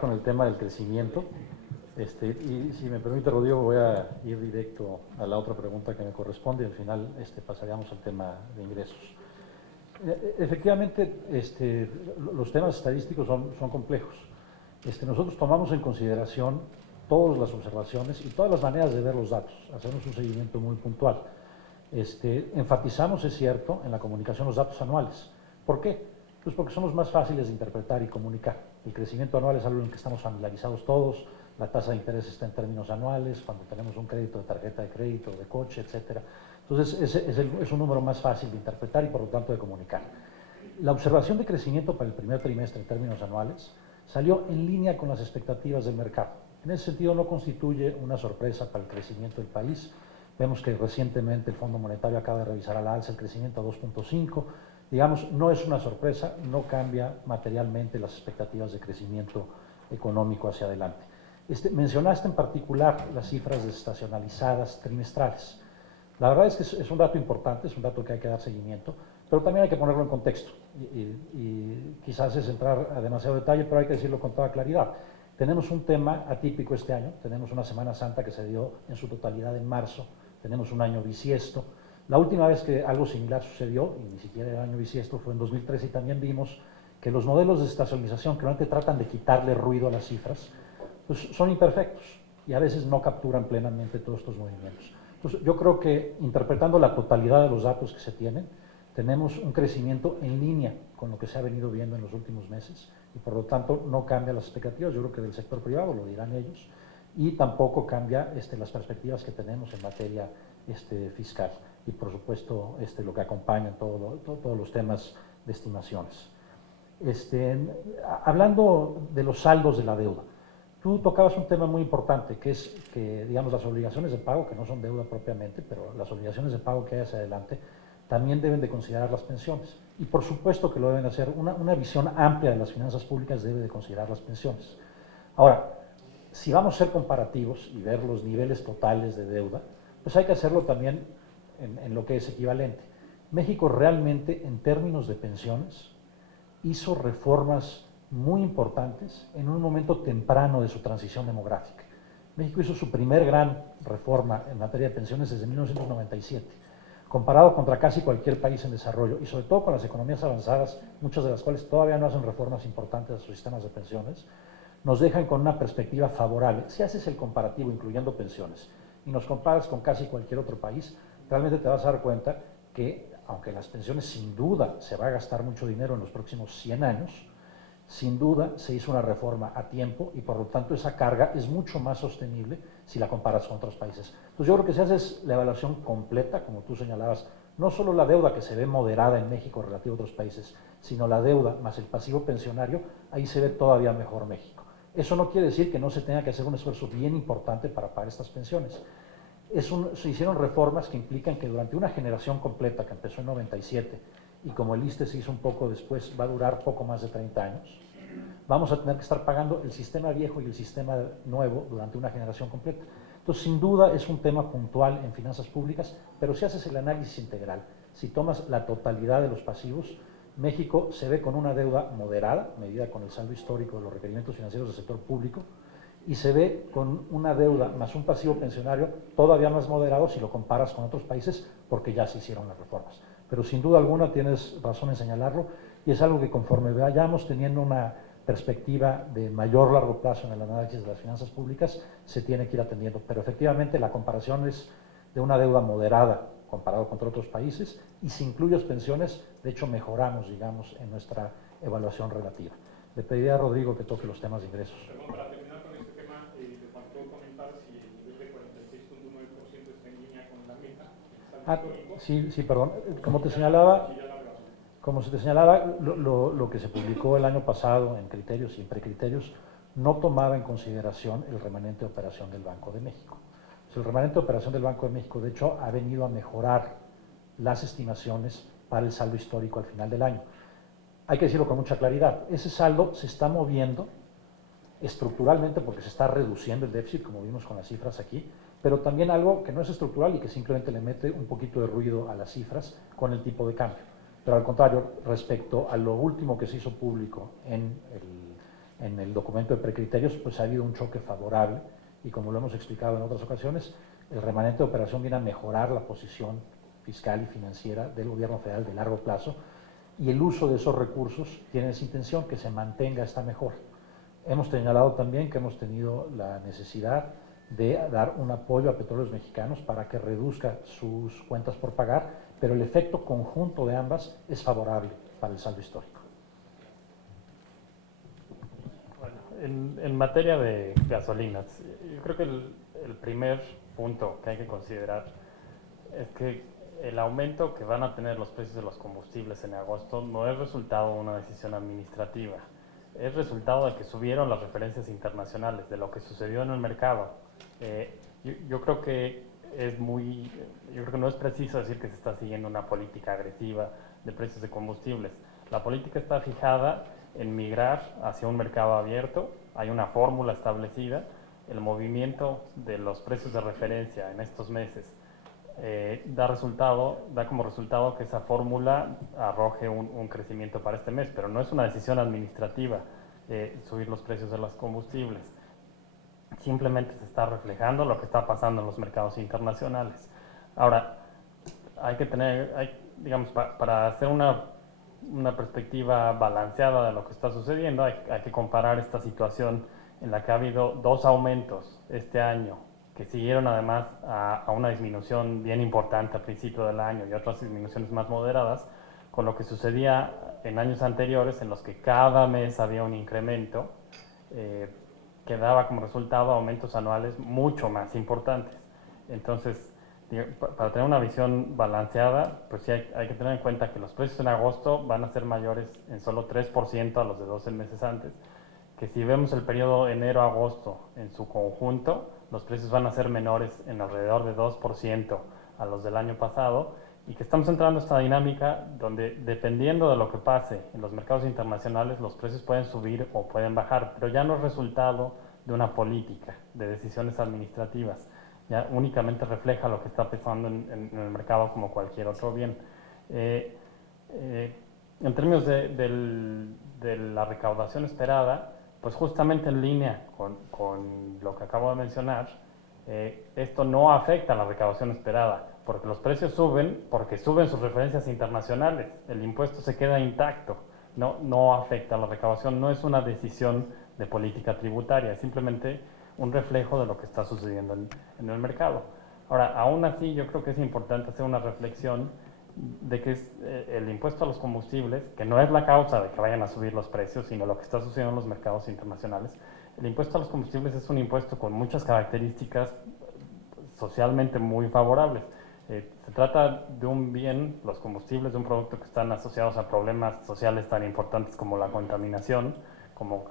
Con el tema del crecimiento. Y si me permite, Rodrigo, voy a ir directo a la otra pregunta que me corresponde y al final pasaríamos al tema de ingresos. Efectivamente, los temas estadísticos son complejos. Nosotros tomamos en consideración todas las observaciones y todas las maneras de ver los datos, hacemos un seguimiento muy puntual. Enfatizamos, es cierto, en la comunicación los datos anuales. ¿Por qué? Pues porque son los más fáciles de interpretar y comunicar. El crecimiento anual es algo en el que estamos familiarizados todos, la tasa de interés está en términos anuales, cuando tenemos un crédito de tarjeta de crédito, de coche, etc. Entonces, es un número más fácil de interpretar y por lo tanto de comunicar. La observación de crecimiento para el primer trimestre en términos anuales salió en línea con las expectativas del mercado. En ese sentido, no constituye una sorpresa para el crecimiento del país. Vemos que recientemente el Fondo Monetario acaba de revisar a la alza el crecimiento a 2.5. Digamos, no es una sorpresa, no cambia materialmente las expectativas de crecimiento económico hacia adelante. Mencionaste en particular las cifras desestacionalizadas trimestrales. La verdad es que es un dato importante, es un dato que hay que dar seguimiento, pero también hay que ponerlo en contexto y quizás es entrar a demasiado detalle, pero hay que decirlo con toda claridad. Tenemos un tema atípico este año, tenemos una Semana Santa que se dio en su totalidad en marzo, tenemos un año bisiesto. La última vez que algo similar sucedió, y ni siquiera el año bisiesto, fue en 2013 y también vimos que los modelos de estacionalización que normalmente tratan de quitarle ruido a las cifras, pues son imperfectos y a veces no capturan plenamente todos estos movimientos. Entonces, yo creo que interpretando la totalidad de los datos que se tienen, tenemos un crecimiento en línea con lo que se ha venido viendo en los últimos meses y por lo tanto no cambia las expectativas, yo creo que del sector privado, lo dirán ellos, y tampoco cambia las perspectivas que tenemos en materia fiscal y por supuesto lo que acompaña todos los temas de estimaciones. Hablando de los saldos de la deuda, tú tocabas un tema muy importante, que es que, digamos, las obligaciones de pago, que no son deuda propiamente, pero las obligaciones de pago que hay hacia adelante, también deben de considerar las pensiones. Y por supuesto que lo deben hacer. Una visión amplia de las finanzas públicas debe de considerar las pensiones. Ahora, si vamos a ser comparativos y ver los niveles totales de deuda, pues hay que hacerlo también en lo que es equivalente. México realmente, en términos de pensiones, hizo reformas muy importantes en un momento temprano de su transición demográfica. México hizo su primer gran reforma en materia de pensiones desde 1997, comparado contra casi cualquier país en desarrollo y sobre todo con las economías avanzadas, muchas de las cuales todavía no hacen reformas importantes a sus sistemas de pensiones, nos dejan con una perspectiva favorable. Si haces el comparativo incluyendo pensiones y nos comparas con casi cualquier otro país, realmente te vas a dar cuenta que, aunque las pensiones sin duda se va a gastar mucho dinero en los próximos 100 años, sin duda se hizo una reforma a tiempo y por lo tanto esa carga es mucho más sostenible si la comparas con otros países. Entonces yo creo que si haces la evaluación completa, como tú señalabas, no solo la deuda que se ve moderada en México relativa a otros países, sino la deuda más el pasivo pensionario, ahí se ve todavía mejor México. Eso no quiere decir que no se tenga que hacer un esfuerzo bien importante para pagar estas pensiones. Se hicieron reformas que implican que durante una generación completa, que empezó en 97, y como el ISSSTE se hizo un poco después, va a durar poco más de 30 años, vamos a tener que estar pagando el sistema viejo y el sistema nuevo durante una generación completa. Entonces, sin duda, es un tema puntual en finanzas públicas, pero si haces el análisis integral, si tomas la totalidad de los pasivos, México se ve con una deuda moderada, medida con el saldo histórico de los requerimientos financieros del sector público, y se ve con una deuda más un pasivo pensionario todavía más moderado si lo comparas con otros países, porque ya se hicieron las reformas. Pero sin duda alguna tienes razón en señalarlo, y es algo que conforme vayamos teniendo una perspectiva de mayor largo plazo en el análisis de las finanzas públicas, se tiene que ir atendiendo. Pero efectivamente la comparación es de una deuda moderada comparado con otros países, y si incluyes pensiones, de hecho mejoramos, digamos, en nuestra evaluación relativa. Le pediría a Rodrigo que toque los temas de ingresos. Perdón, para terminar con este tema, le faltó comentar si el nivel de 46.9% está en línea con la meta, el saldo histórico. Sí, perdón. Como se te señalaba, lo que se publicó el año pasado en criterios y en precriterios no tomaba en consideración el remanente de operación del Banco de México. El remanente de operación del Banco de México, de hecho, ha venido a mejorar las estimaciones para el saldo histórico al final del año. Hay que decirlo con mucha claridad, ese saldo se está moviendo estructuralmente porque se está reduciendo el déficit, como vimos con las cifras aquí, pero también algo que no es estructural y que simplemente le mete un poquito de ruido a las cifras con el tipo de cambio. Pero al contrario, respecto a lo último que se hizo público en en el documento de precriterios, pues ha habido un choque favorable y como lo hemos explicado en otras ocasiones, el remanente de operación viene a mejorar la posición fiscal y financiera del gobierno federal de largo plazo y el uso de esos recursos tiene esa intención, que se mantenga esta mejora. Hemos señalado también que hemos tenido la necesidad de dar un apoyo a Petróleos Mexicanos para que reduzca sus cuentas por pagar, pero el efecto conjunto de ambas es favorable para el saldo histórico. Bueno, en materia de gasolinas, yo creo que el primer punto que hay que considerar es que el aumento que van a tener los precios de los combustibles en agosto no es resultado de una decisión administrativa, es resultado de que subieron las referencias internacionales, de lo que sucedió en el mercado. Yo creo que yo creo que no es preciso decir que se está siguiendo una política agresiva de precios de combustibles. La política está fijada en migrar hacia un mercado abierto, hay una fórmula establecida, el movimiento de los precios de referencia en estos meses da como resultado que esa fórmula arroje un crecimiento para este mes, pero no es una decisión administrativa subir los precios de los combustibles. Simplemente se está reflejando lo que está pasando en los mercados internacionales. Ahora, digamos, para hacer una perspectiva balanceada de lo que está sucediendo, hay que comparar esta situación en la que ha habido dos aumentos este año, que siguieron además a una disminución bien importante al principio del año y otras disminuciones más moderadas, con lo que sucedía en años anteriores en los que cada mes había un incremento que daba como resultado aumentos anuales mucho más importantes. Entonces, para tener una visión balanceada, pues sí hay que tener en cuenta que los precios en agosto van a ser mayores en solo 3% a los de 12 meses antes, que si vemos el periodo enero-agosto en su conjunto, los precios van a ser menores en alrededor de 2% a los del año pasado, y que estamos entrando en esta dinámica donde, dependiendo de lo que pase en los mercados internacionales, los precios pueden subir o pueden bajar, pero ya no es resultado de una política, de decisiones administrativas, ya únicamente refleja lo que está pasando en el mercado como cualquier otro bien. En términos de la recaudación esperada, pues justamente en línea con lo que acabo de mencionar, esto no afecta a la recaudación esperada, porque los precios suben, porque suben sus referencias internacionales, el impuesto se queda intacto, no afecta a la recaudación, no es una decisión de política tributaria, es simplemente un reflejo de lo que está sucediendo en el mercado. Ahora, aún así, yo creo que es importante hacer una reflexión de que es el impuesto a los combustibles, que no es la causa de que vayan a subir los precios, sino lo que está sucediendo en los mercados internacionales. El impuesto a los combustibles es un impuesto con muchas características socialmente muy favorables. Se trata de un bien, los combustibles, de un producto que están asociados a problemas sociales tan importantes como la contaminación, como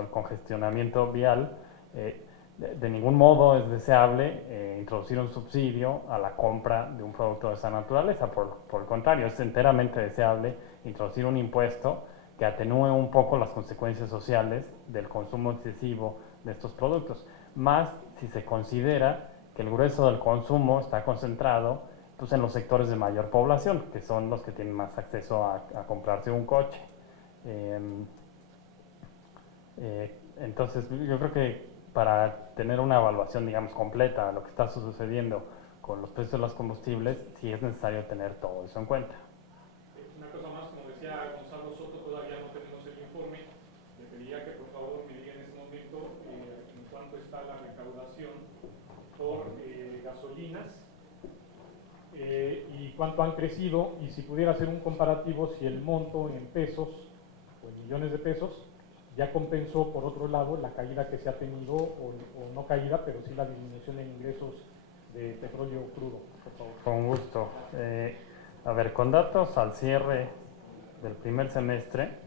el congestionamiento vial. De ningún modo es deseable introducir un subsidio a la compra de un producto de esa naturaleza. Por el contrario, es enteramente deseable introducir un impuesto que atenúe un poco las consecuencias sociales del consumo excesivo de estos productos, más si se considera que el grueso del consumo está concentrado pues, en los sectores de mayor población, que son los que tienen más acceso a comprarse un coche. Entonces, yo creo que para tener una evaluación, digamos, completa de lo que está sucediendo con los precios de los combustibles, sí es necesario tener todo eso en cuenta. Una cosa más, como decía Gonzalo Soto, todavía no tenemos el informe. Le pediría que por favor me diga en este momento en cuánto está la recaudación por gasolinas y cuánto han crecido, y si pudiera hacer un comparativo si el monto en pesos o en millones de pesos ya compensó, por otro lado, la caída que se ha tenido, o no caída, pero sí la disminución en ingresos de petróleo crudo, por favor. Con gusto. A ver, con datos al cierre del primer semestre,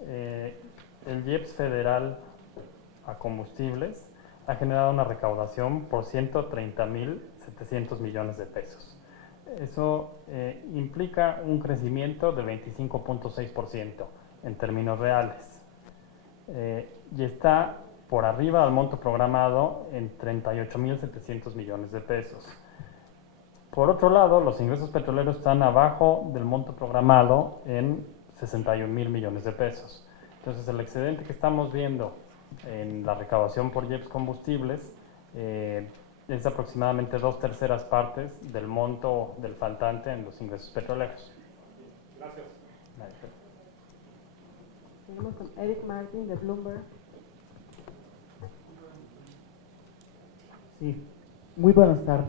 el IEPS federal a combustibles ha generado una recaudación por 130.700 millones de pesos. Eso implica un crecimiento de 25.6% en términos reales. Y está por arriba del monto programado en 38.700 millones de pesos. Por otro lado, los ingresos petroleros están abajo del monto programado en 61.000 millones de pesos. Entonces, el excedente que estamos viendo en la recaudación por IEPS combustibles es de aproximadamente 2/3 partes del monto del faltante en los ingresos petroleros. Gracias. Seguimos con Eric Martin de Bloomberg. Sí, muy buenas tardes.